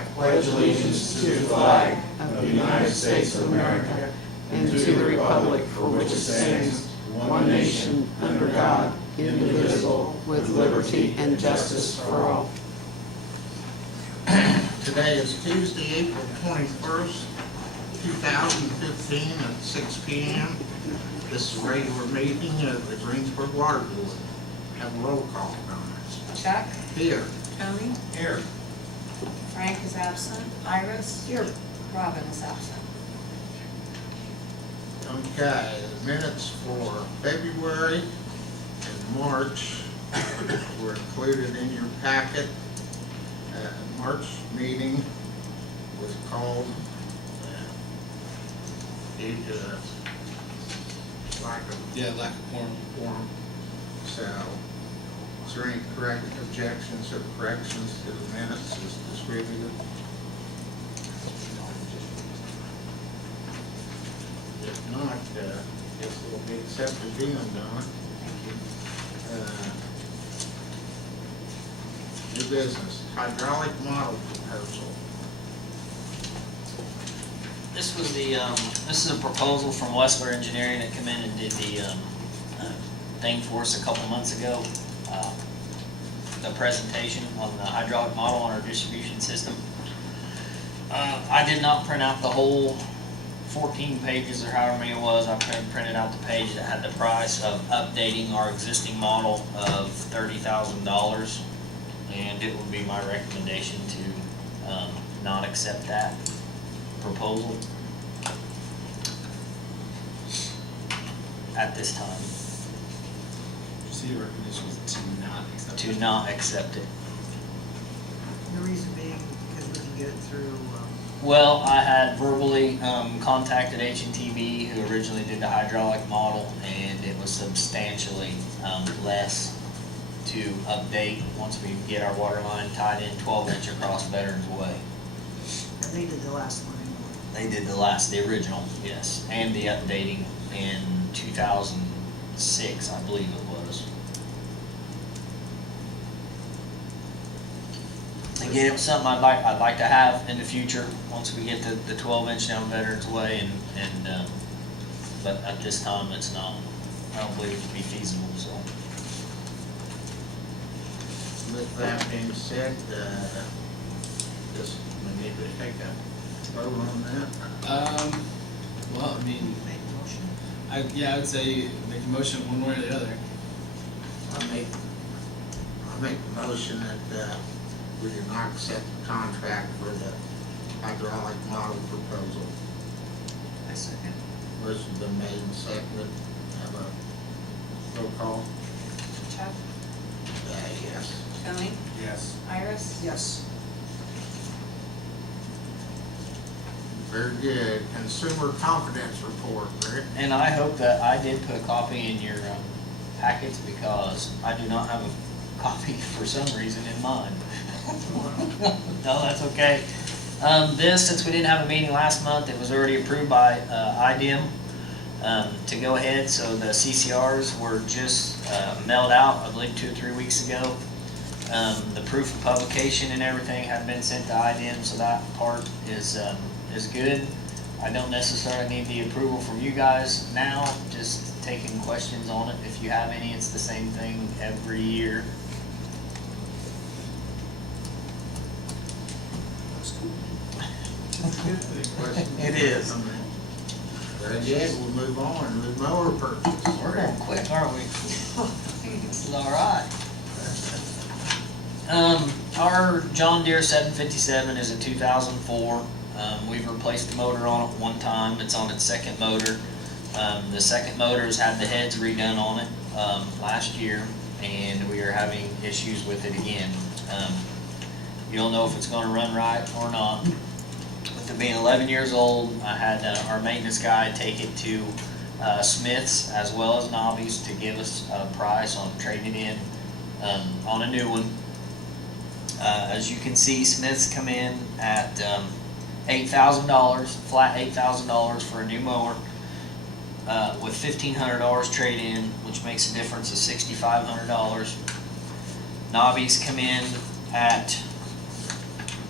I pledge allegiance to the flag of the United States of America and to the republic for which it stands, one nation, under God, indivisible, with liberty and justice for all. Today is Tuesday, April 21st, 2015 at 6 p.m. This is a regular meeting of the Greensburg Water Board. Have a roll call, guys. Chuck? Here. Tony? Here. Frank is absent. Iris? Here. Robin is absent. Okay, the minutes for February and March were included in your packet. March meeting was called due to lack of quorum. So, is there any correct objections or corrections to the minutes as distributed? If not, guess it will be accepted being done. New business, hydraulic model proposal. This was the, this is a proposal from Westler Engineering that came in and did the thing for us a couple months ago. The presentation on the hydraulic model on our distribution system. I did not print out the whole 14 pages or however many it was. I printed out the page that had the price of updating our existing model of $30,000. And it would be my recommendation to not accept that proposal at this time. So your recommendation was to not accept it? To not accept it. The reason being because we can get it through, Well, I had verbally contacted HNTB, who originally did the hydraulic model, and it was substantially less to update once we get our water line tied in 12-inch across Veterans Way. and they did the last one anyway. They did the original, yes, and the updating in 2006, I believe it was. Again, it was something I'd like to have in the future once we get the 12-inch down Veterans Way, and but at this time it's not. I don't believe it to be feasible. So. With that being said, just we need to take a vote on that. Well, I mean, Make a motion. I would say make a motion one way or the other. I make the motion that we do not accept the contract for the hydraulic model proposal. I second. Motion's been made and seconded. Have a roll call. Chuck? Yes. Tony? Yes. Iris? Yes. Very good. Consumer confidence report, Rick. And I hope that I did put a copy in your packets, because I do not have a copy for some reason in mine. No, that's okay. This, since we didn't have a meeting last month, it was already approved by IDM to go ahead. So the CCRs were just mailed out, I believe 2 or 3 weeks ago. The proof of publication and everything had been sent to IDM, so that part is good. I don't necessarily need the approval from you guys now, just taking questions on it. If you have any, it's the same thing every year. Any questions? It is. Very good. We'll move on with mower purchase. We're going quick, aren't we? This is all right. Our John Deere 757 is a 2004. We've replaced the motor on it one time. It's on its second motor. The second motor has had the heads redone on it last year, and we are having issues with it again. You don't know if it's going to run right or not. With it being 11 years old, I had our maintenance guy take it to Smith's as well as Nobby's to give us a price on trading in on a new one. As you can see, Smith's come in at $8,000, flat $8,000 for a new mower, with $1,500 trade in, which makes a difference of $6,500. Nobby's come in at,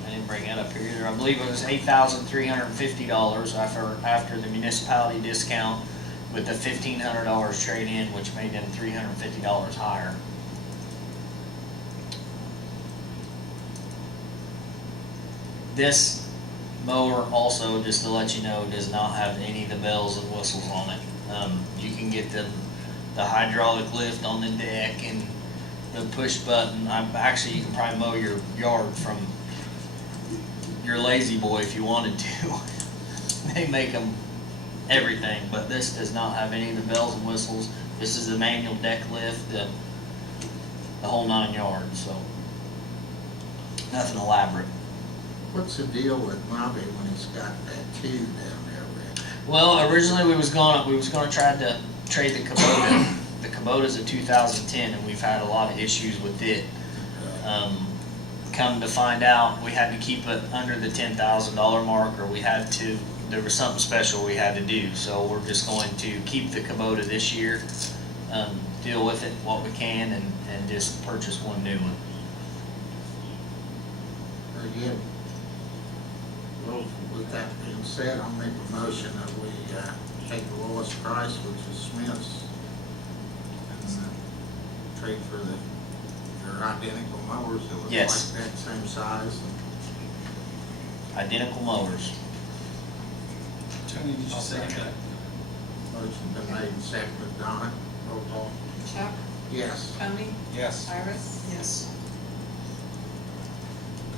I didn't bring that up here either. I believe it was $8,350 after the municipality discount with the $1,500 trade-in, which made them $350 higher. This mower also, just to let you know, does not have any of the bells and whistles on it. You can get the hydraulic lift on the deck and the push button. Actually, you can probably mow your yard from your Lazy Boy if you wanted to. They make them everything, but this does not have any of the bells and whistles. This is the manual deck lift, the whole 9 yards, so nothing elaborate. What's the deal with Bobby when he's got that tube down there, Rick? Well, originally we was gonna try to trade the Kubota. The Kubota's a 2010, and we've had a lot of issues with it. Come to find out, we had to keep it under the $10,000 mark, or there was something special we had to do. So we're just going to keep the Kubota this year, deal with it what we can, and just purchase one new one. Very good. Well, with that being said, I'll make a motion that we take the lowest price, which is Smith's, and trade for their identical mowers that look Yes. like that same size. Identical mowers. Tony, did you second that? Motion been made and seconded. Donna, roll call. Chuck, Yes. Tony, Yes. Iris, Yes.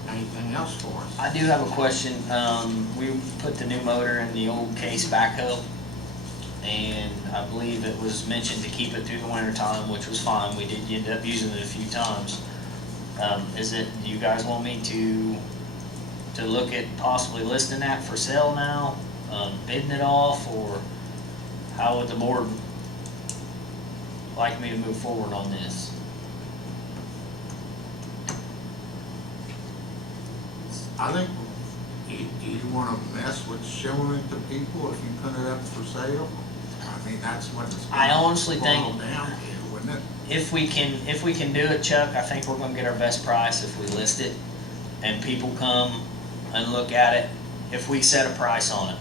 Anything else for us? I do have a question. We put the new motor in the old case backhoe, and I believe it was mentioned to keep it through the winter time, which was fine. We did end up using it a few times. Do you guys want me to look at possibly listing that for sale now, bidding it off, or how would the board like me to move forward on this? I think, do you want to mess with showing it to people if you put it up for sale? I mean, that's what it's I honestly boil think- down to, wouldn't it? If we can do it, Chuck, I think we're gonna get our best price if we list it, and people come and look at it, if we set a price on it.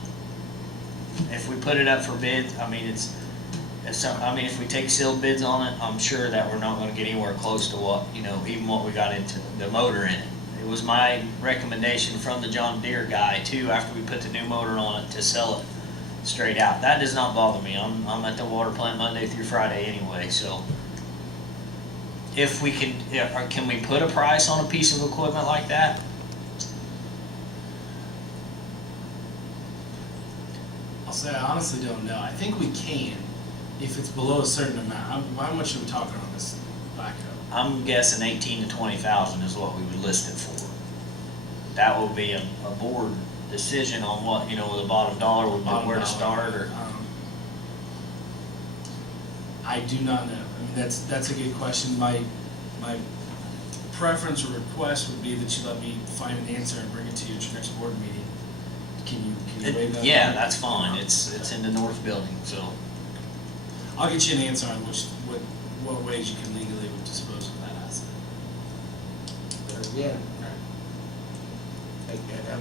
If we put it up for bid, I mean, if we take sealed bids on it, I'm sure that we're not gonna get anywhere close to what, even what we got into the motor in it. It was my recommendation from the John Deere guy too, after we put the new motor on it, to sell it straight out. That does not bother me. I'm at the water plant Monday through Friday anyway, so. If we can we put a price on a piece of equipment like that? I'll say I honestly don't know. I think we can, if it's below a certain amount. How much are we talking on this backhoe? I'm guessing 18 to 20,000 is what we would list it for. That will be a board decision on what, the bottom dollar would be, where to start, or. I do not know. I mean, that's a good question. My preference or request would be that you let me find an answer and bring it to you at your next board meeting. Can you waive that? Yeah, that's fine. It's in the north building, so. I'll get you an answer on what ways you can legally dispose of that asset. Very good. Take that up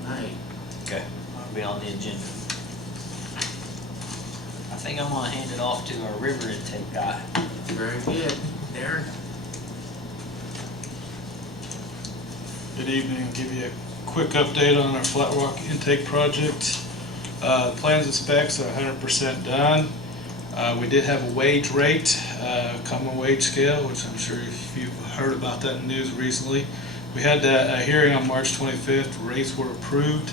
tonight. Okay. I'll be on the agenda. I think I'm gonna hand it off to our river intake guy. Very good. Darren? Good evening. I'll give you a quick update on our Flat Rock intake project. The plans and specs are 100% done. We did have a wage rate, common wage scale, which I'm sure if you've heard about that in the news recently. We had a hearing on March 25th. Rates were approved.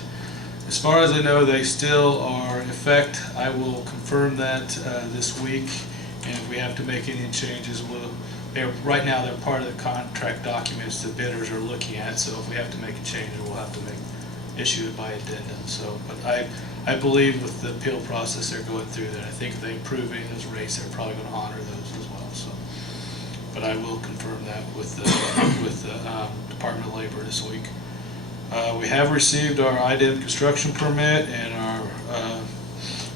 As far as I know, they still are in effect. I will confirm that this week, and if we have to make any changes, right now they're part of the contract documents the bidders are looking at, so if we have to make a change, we'll have to issue it by addendum. So, but I believe with the appeal process they're going through that, I think if they approve any of those rates, they're probably going to honor those as well. So, but I will confirm that with the Department of Labor this week. We have received our IDEM construction permit and our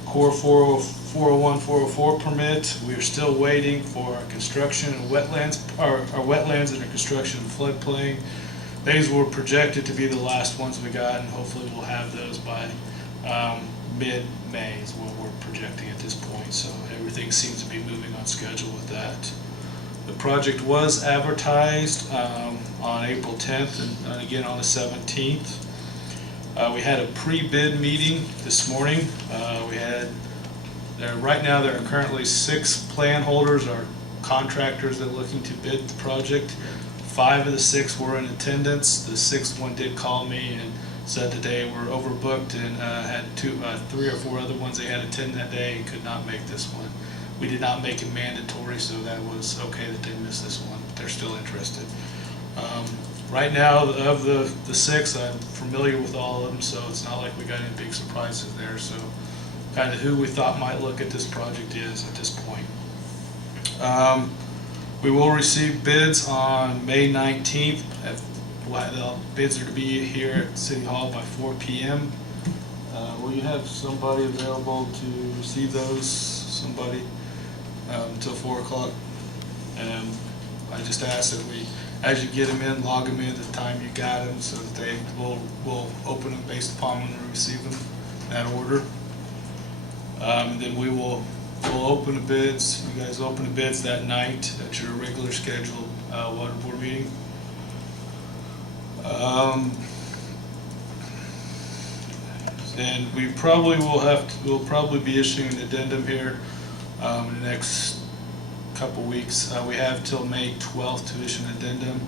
Core 401, 404 permit. We are still waiting for our construction and wetlands, our wetlands and our construction and floodplain these were projected to be the last ones we got, and hopefully we'll have those by mid-May is what we're projecting at this point. So everything seems to be moving on schedule with that. The project was advertised on April 10th and again on the 17th. We had a pre-bid meeting this morning. Right now there are currently 6 plan holders or contractors that are looking to bid the project. 5 of the 6 were in attendance. The 6th one did call me and said that they were overbooked and had 3 or 4 other ones they had to attend that day and could not make this one. We did not make it mandatory, so that was okay that they missed this one, but they're still interested. Right now, of the 6, I'm familiar with all of them, so it's not like we got any big surprises there. So kind of who we thought might look at this project is at this point. We will receive bids on May 19th. The bids are to be here at City Hall by 4 p.m. Will you have somebody available to receive those? Somebody until 4 o'clock? And I just ask that as you get them in, log them in at the time you got them, so that we'll open them based upon when we receive them in that order. Then we'll open the bids. You guys open the bids that night at your regular scheduled water board meeting. And we'll probably be issuing an addendum here in the next couple weeks. We have till May 12th to issue an addendum.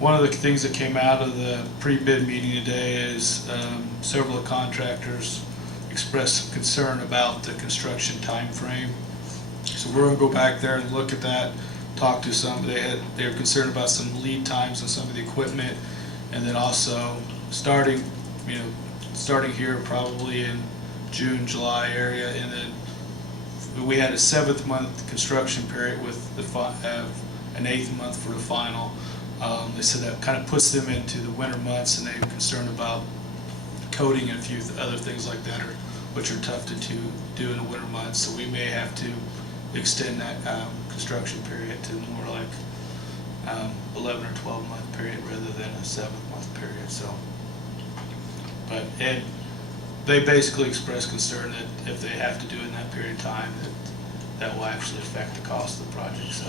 One of the things that came out of the pre-bid meeting today is several contractors expressed concern about the construction time frame. So we're going to go back there and look at that, talk to some. They were concerned about some lead times on some of the equipment, and then also starting here probably in June, July area, and then we had a 7th month construction period with an 8th month for the final. They said that kind of puts them into the winter months, and they're concerned about coating and a few other things like that, which are tough to do in the winter months. So we may have to extend that construction period to more like 11 or 12 month period rather than a 7th month period. So, and they basically expressed concern that if they have to do it in that period of time, that will actually affect the cost of the project. So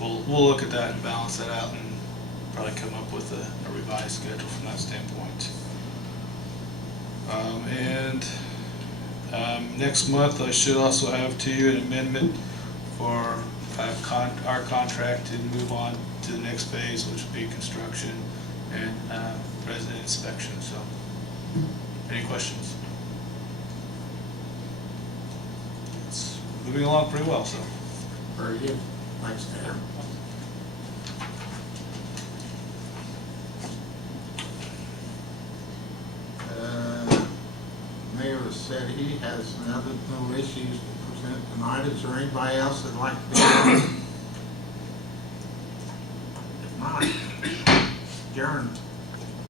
we'll look at that and balance that out and probably come up with a revised schedule from that standpoint. Next month I should also have to you an amendment for our contract to move on to the next phase, which would be construction and resident inspection. So, any questions? It's moving along pretty well. So, Very good. Thanks, Dan. Mayor said he has no issues to present tonight. Is there anybody else that'd like to be on?